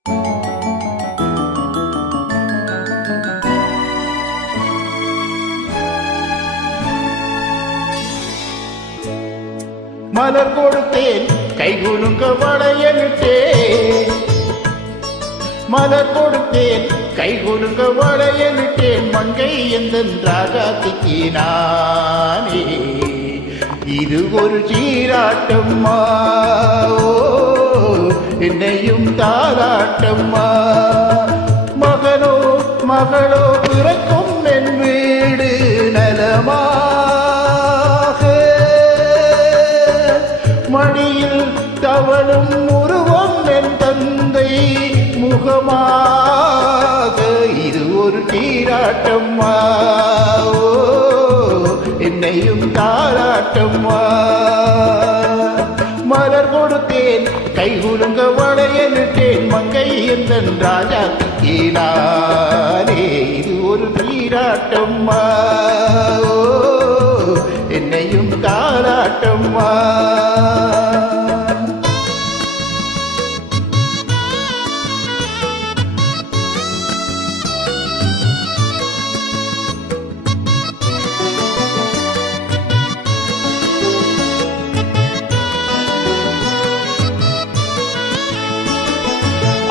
மலர் கொடுத்தேன் கைகுலுங்க வளையலிட்டேன், மலர் கொடுத்தேன் கைகுலுங்க வளையலிட்டேன், மங்கை எந்தன் ராஜாத்திக்கு நானே. இது ஒரு சீராட்டம்மா, என்னையும் தாராட்டம்மா. மகனோ மகளோ பிறக்கும் என் வீடு நலமா, மடியில் தவளும் உருவம் என் தந்தை முகமாக. இது ஒரு சீராட்டம்மா, என்னையும் தாராட்டம்மா. மலர் கொடுத்தேன் கைகுலுங்க வளையலிட்டேன், மங்கை எந்தன் ராஜாத்திக்கு நானே. இது ஒரு சீராட்டம்மா, என்னையும் தாராட்டம்மா.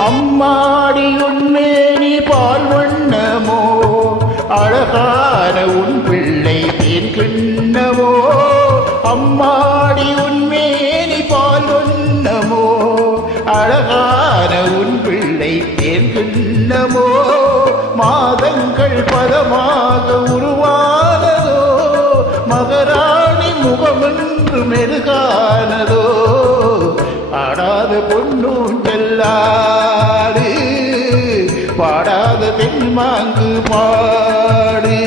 அம்மாடி உன்மேனி பால் வண்ணமோ, அழகான உன் பிள்ளை தேன் கிண்ணமோ. அம்மாடி உன்மேனி பால் வண்ணமோ, அழகான உன் பிள்ளை தேன் கிண்ணமோ. மாதங்கள் பதமாக உருவானதோ, மகராணி முகமென்று மெருகானதோ. ஆடாத பொன்னூஞ்சல்லாடு, பாடாத தென்மாங்கு பாடு.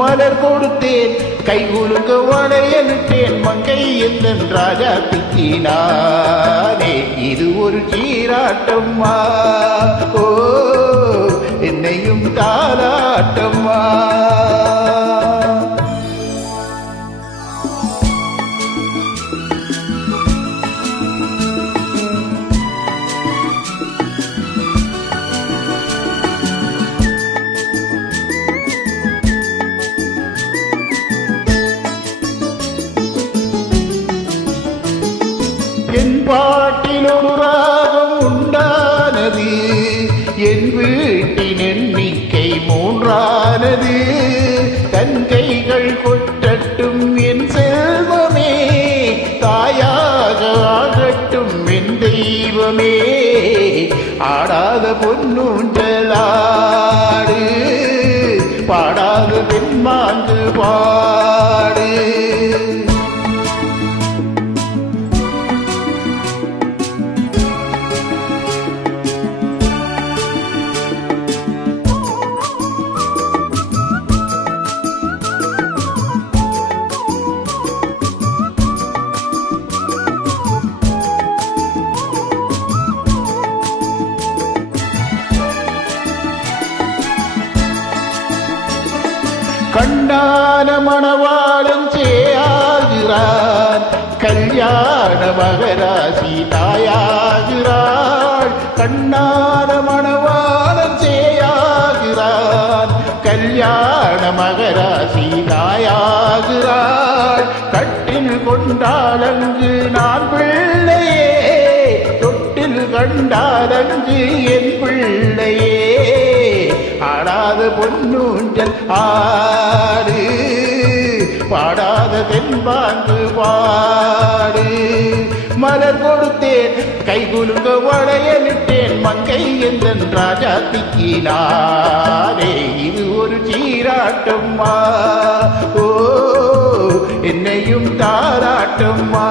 மலர் கொடுத்தேன் கைகுலுங்க வளையலிட்டேன், மங்கை எந்தன் ராஜாத்திக்கு நானே. இது ஒரு சீராட்டம்மா, என்னையும் தாராட்டம்மா. என் பாட்டில் ஒரு ராகம் உண்டானது, என் வீட்டின் எண்ணிக்கை 3ஆனது. தன் கைகள் கொட்டட்டும் என் செல்வமே, தாயாக ஆகட்டும் என் தெய்வமே. ஆடாத பொன்னூஞ்சலாடு, பாடாத தென்மாங்கு பாடு. கண்ணான மணவாளன் சேயாகிறான், கல்யாண மகராசி தாயாகிறாள். கண்ணான மணவாளன் சேயாகிறான், கல்யாண மகராசி தாயாகிறாள். கட்டில் கொண்டாலங்கு நான் பிள்ளையே, தொட்டில் கண்டாலங்கு என் பிள்ளையே. ஆடாத பொன்னூஞ்சல் ஆடு, பாடாத தென்பாங்கு பாடு. மலர் கொடுத்தேன் கைகுலுங்க வளையலிட்டேன், மங்கை எந்தன் ராஜாத்திக்கு நானே. இது ஒரு சீராட்டம்மா, என்னையும் தாராட்டம்மா.